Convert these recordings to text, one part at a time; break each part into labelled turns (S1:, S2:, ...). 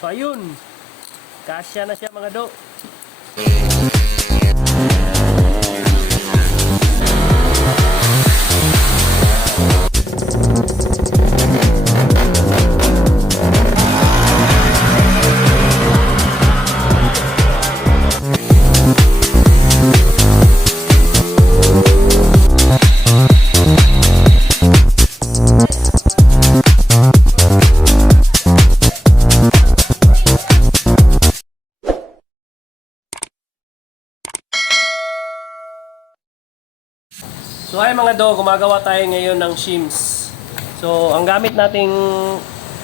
S1: So ayun. Kasya na siya mga do. So ay mga do, gumagawa tayo ngayon ng shims. So ang gamit nating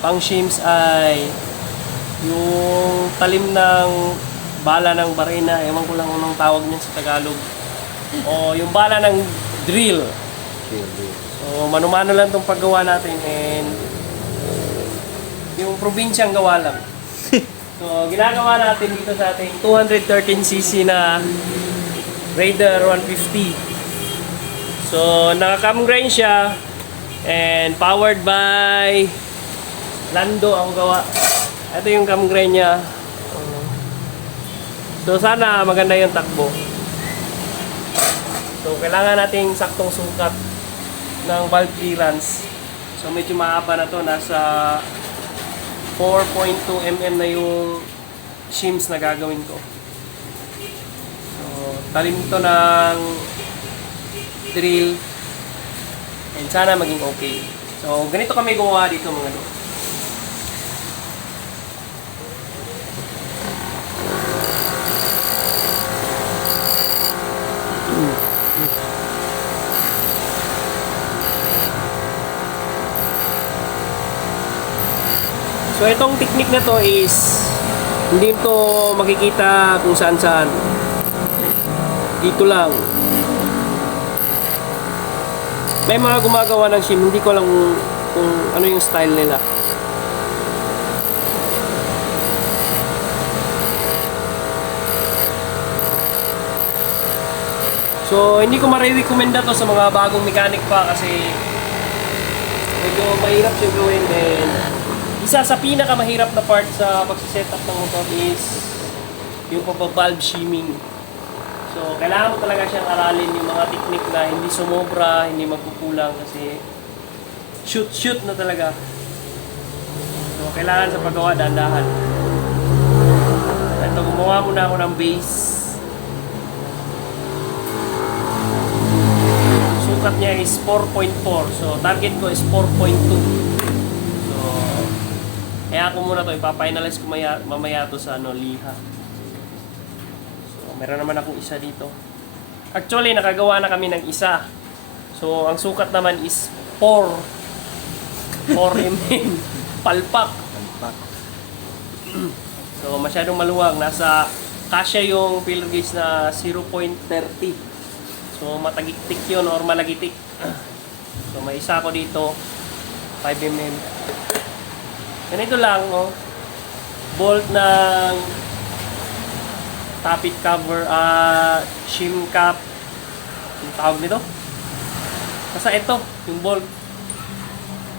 S1: pang shims ay yung talim ng bala ng barina, ewan ko lang anong tawag niyan sa Tagalog. O yung bala ng drill. So mano-mano lang tong paggawa natin and yung probinsyang gawa lang. So ginagawa natin dito sa ating 213cc na Raider 150. So, naka-cam grind siya and powered by Lando ang gawa. Ito yung cam grind niya. So, sana maganda yung takbo. So, kailangan nating saktong sukat ng valve clearance. So, medyo mahaba na to. Nasa 4.2 mm na yung shims na gagawin ko. So, talim to ng drill and sana maging okay. So, ganito kami gumawa dito mga do. So, itong technique na to is hindi to makikita kung saan saan. Dito lang. May mga gumagawa ng shim, hindi ko lang kung ano yung style nila. So, hindi ko marirecommenda to sa mga bagong mechanic pa kasi medyo mahirap siya gawin and isa sa pinakamahirap na part sa pagsiset-up ng motor is yung pagbabalve shimming. So, kailangan mo talaga siyang aralin yung mga technique na hindi sumobra, hindi magkukulang kasi shoot-shoot na talaga. So, kailangan sa paggawa dahan-dahan. Ito, gumawa muna ako ng base. Sukat niya is 4.4. So, target ko is 4.2. So, kaya ako muna to, ipafinalize ko maya, mamaya to sa ano, liha. Meron naman akong isa dito. Actually, nakagawa na kami ng isa. So, ang sukat naman is 4. 4 mm. Palpak. So, masyadong maluwag. Nasa, kasya yung filler gauge na 0.30. So, matagiktik yun or malagitik. So, may isa ko dito. 5 mm. Ganito lang, oh. Bolt ng tapit cover, ah, shim cap. Yung tawag nito. Basta ito, yung bolt.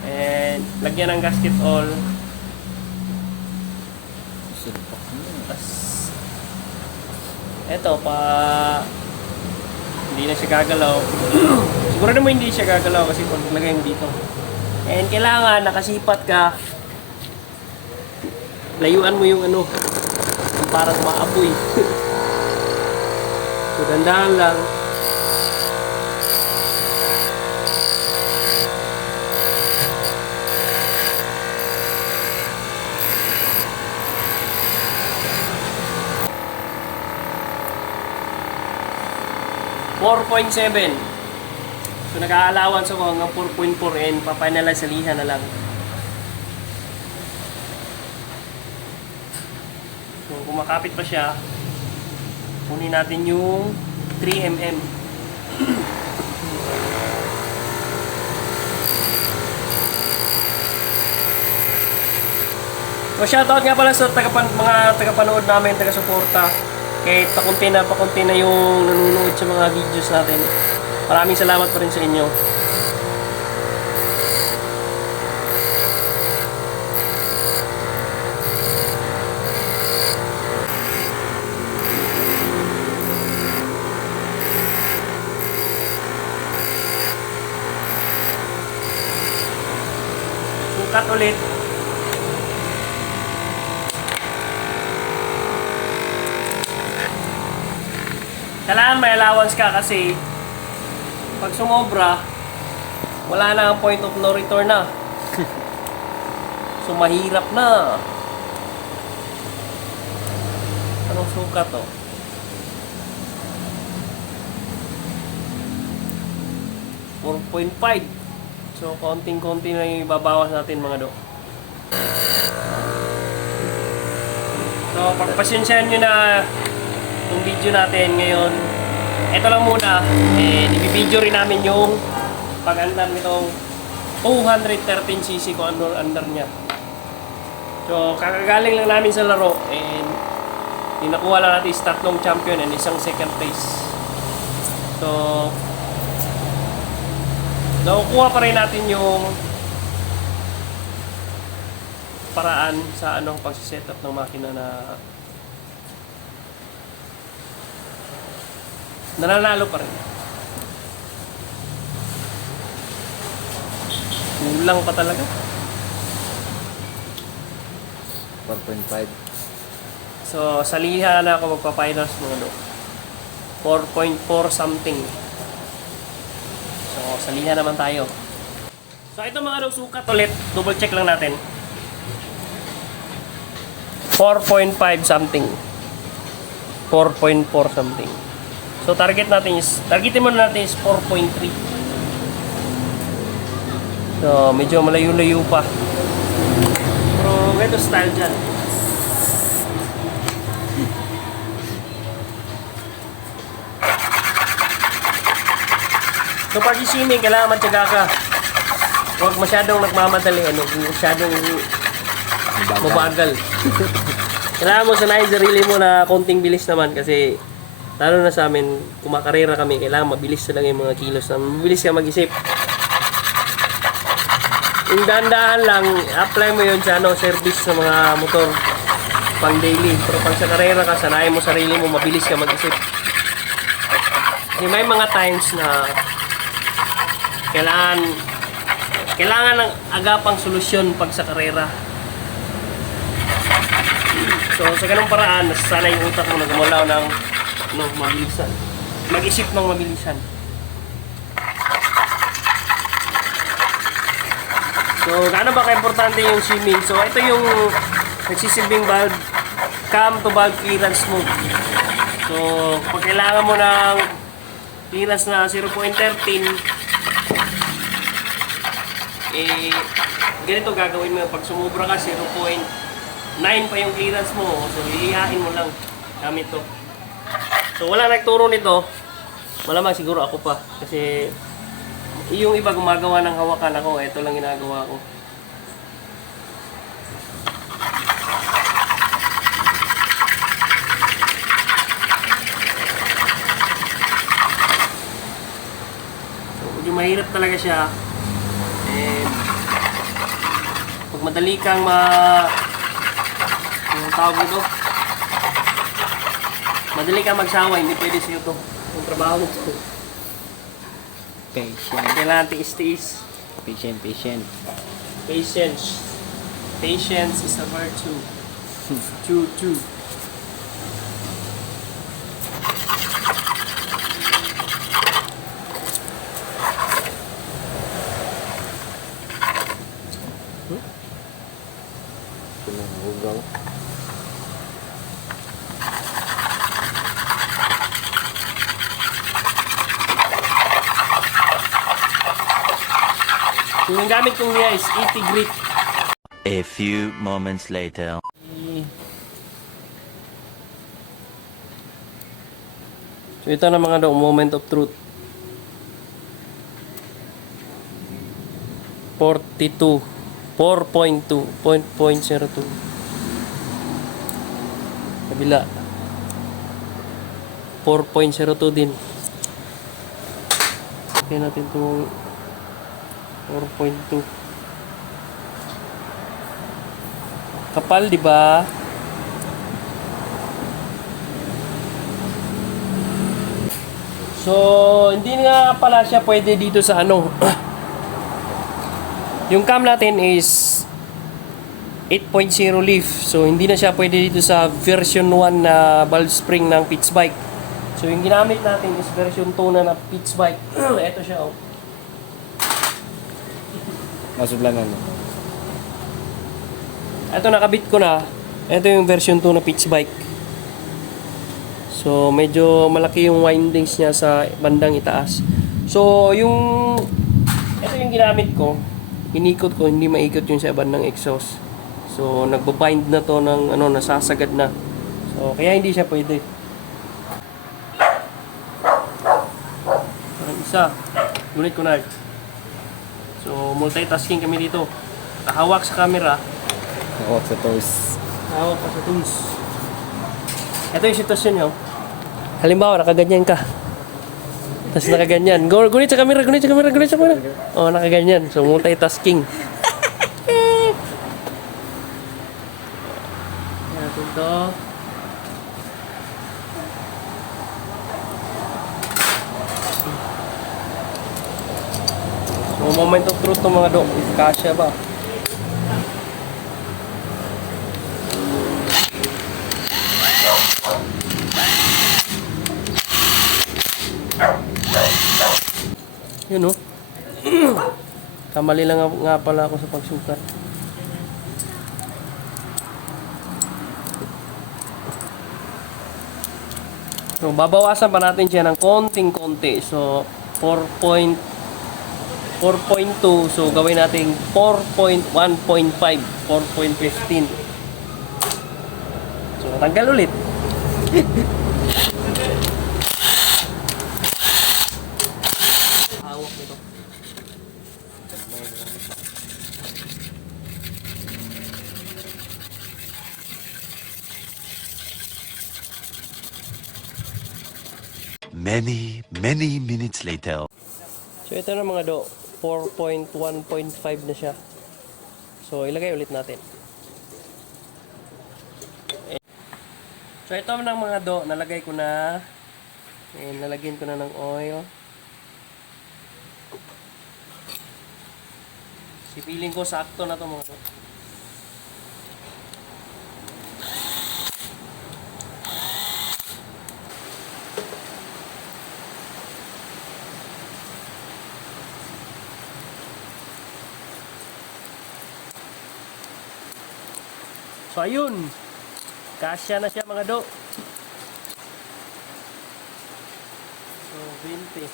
S1: And, lagyan ng gasket all. Tapos, eto, pa, hindi na siya gagalaw. Siguro naman hindi siya gagalaw kasi kung lagay mo dito. And kailangan nakasipat ka. Layuan mo yung ano, parang maapoy. so, dandahan lang. Four point seven. So nag-allowance ako hanggang 4.4 and papanalize sa liha na lang. So kung makapit pa siya, kunin natin yung 3mm. So shoutout nga pala sa tagapan, mga tagapanood namin, taga-suporta. Kahit pakunti na pakunti na yung nanonood sa mga videos natin. Maraming salamat pa rin sa inyo. Sukat ulit. Kailangan may allowance ka kasi pag sumobra, wala na ang point of no return na. so mahirap na. Anong sukat to? .5 So, konting-konti na yung ibabawas natin mga do. So, pagpasensyahan nyo na yung video natin ngayon. Ito lang muna, eh, ibibideo rin namin yung pag-andar nitong 213cc kung ano under niya. So, kakagaling lang namin sa laro and tinakuha lang natin is tatlong champion and isang second place. So, nakukuha pa rin natin yung paraan sa anong pag-setup ng makina na nananalo pa rin. Kulang pa talaga.
S2: 4.5.
S1: So, sa liha na ako magpa-finals mga ano. 4.4 something. So, sa liha naman tayo. So, ito mga ano, sukat ulit. Double check lang natin. 4.5 something. 4.4 something. So, target natin is, targetin muna natin is 4.3. So, medyo malayo-layo pa. Pero, ganito style dyan. So pag swimming, kailangan matyaga ka. Huwag masyadong nagmamadali, ano, masyadong mabagal. kailangan mo sanayin sarili mo na konting bilis naman kasi lalo na sa amin, kumakarera kami, kailangan mabilis talaga yung mga kilos na mabilis ka mag-isip. Yung dahan-dahan lang, apply mo yun sa ano, service sa mga motor pang daily. Pero pag sa karera ka, sanayin mo sarili mo, mabilis ka mag-isip. Kasi may mga times na kailangan kailangan ng agapang solusyon pag sa karera. So sa ganung paraan, nasasanay yung utak mo na gumalaw ng no, mabilisan. Mag-isip ng mabilisan. So gaano ba ka-importante yung swimming? So ito yung nagsisilbing valve cam to valve clearance mo. So pag kailangan mo ng clearance na 0.13 eh, ganito gagawin mo. Pag sumubra ka, 0.9 pa yung clearance mo. So, lilihain mo lang gamit to. So, wala nagturo nito. Malamang siguro ako pa. Kasi, yung iba gumagawa ng hawakan ako, ito lang ginagawa ko. So, mahirap talaga siya. And pag madali kang ma yung tawag nito? Madali kang magsawa, hindi pwede sa'yo to yung trabaho nito
S2: Patient.
S1: kailangan tiis-tiis
S2: Patient, patient.
S1: patience. Patience is a virtue true true yung gamit kong niya is 80 grit
S3: A few moments later.
S1: So ito na mga daw, moment of truth. 42. 4.2. 0.02. Kabila. 4.02 din. Okay natin itong 4.2. Kapal, di ba? So, hindi nga pala siya pwede dito sa ano. yung cam natin is 8.0 leaf. So hindi na siya pwede dito sa version 1 na valve spring ng pitch bike. So yung ginamit natin is version 2 na na pitch bike. Ito siya oh.
S2: Masublan na.
S1: Ito nakabit ko na. Ito yung version 2 na pitch bike. So medyo malaki yung windings niya sa bandang itaas. So yung ito yung ginamit ko. Inikot ko hindi maikot yung sa bandang exhaust. So nagbo-bind na to ng ano nasasagad na. So kaya hindi siya pwede. Isa. Ngunit ko na. So multitasking kami dito. Nakahawak sa camera.
S2: Hawak sa toes.
S1: Hawak pa sa tools. Ito yung sitwasyon nyo. Halimbawa, nakaganyan ka. Tapos nakaganyan. Go, gunit sa camera, gunit sa camera, gunit sa camera. Oh, nakaganyan. So, multitasking. Natin to. So, moment of truth ng mga dok. Kasya ba? Yun oh. Kamali lang nga, pala ako sa pagsukat. So, babawasan pa natin siya ng konting-konti. So, 4.4.2. So, gawin natin 4.1.5. 4.15. So, tanggal ulit. Hawak nito.
S3: Many, many minutes later.
S1: So ito na mga do, 4.1.5 na siya. So ilagay ulit natin. So ito ng mga do, nalagay ko na. And nalagyan ko na ng oil. Sipiling ko sakto na to mga do. So ayun. Kasya na siya mga do. So 20.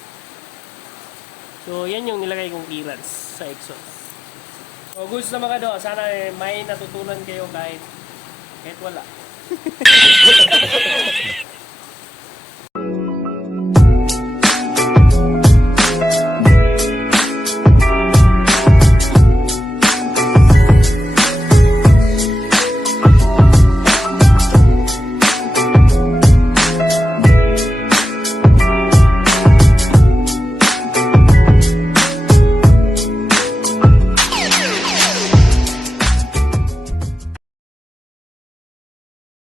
S1: So yan yung nilagay kong clearance sa exhaust. So gusto mga do, sana eh, may natutunan kayo kahit kahit wala.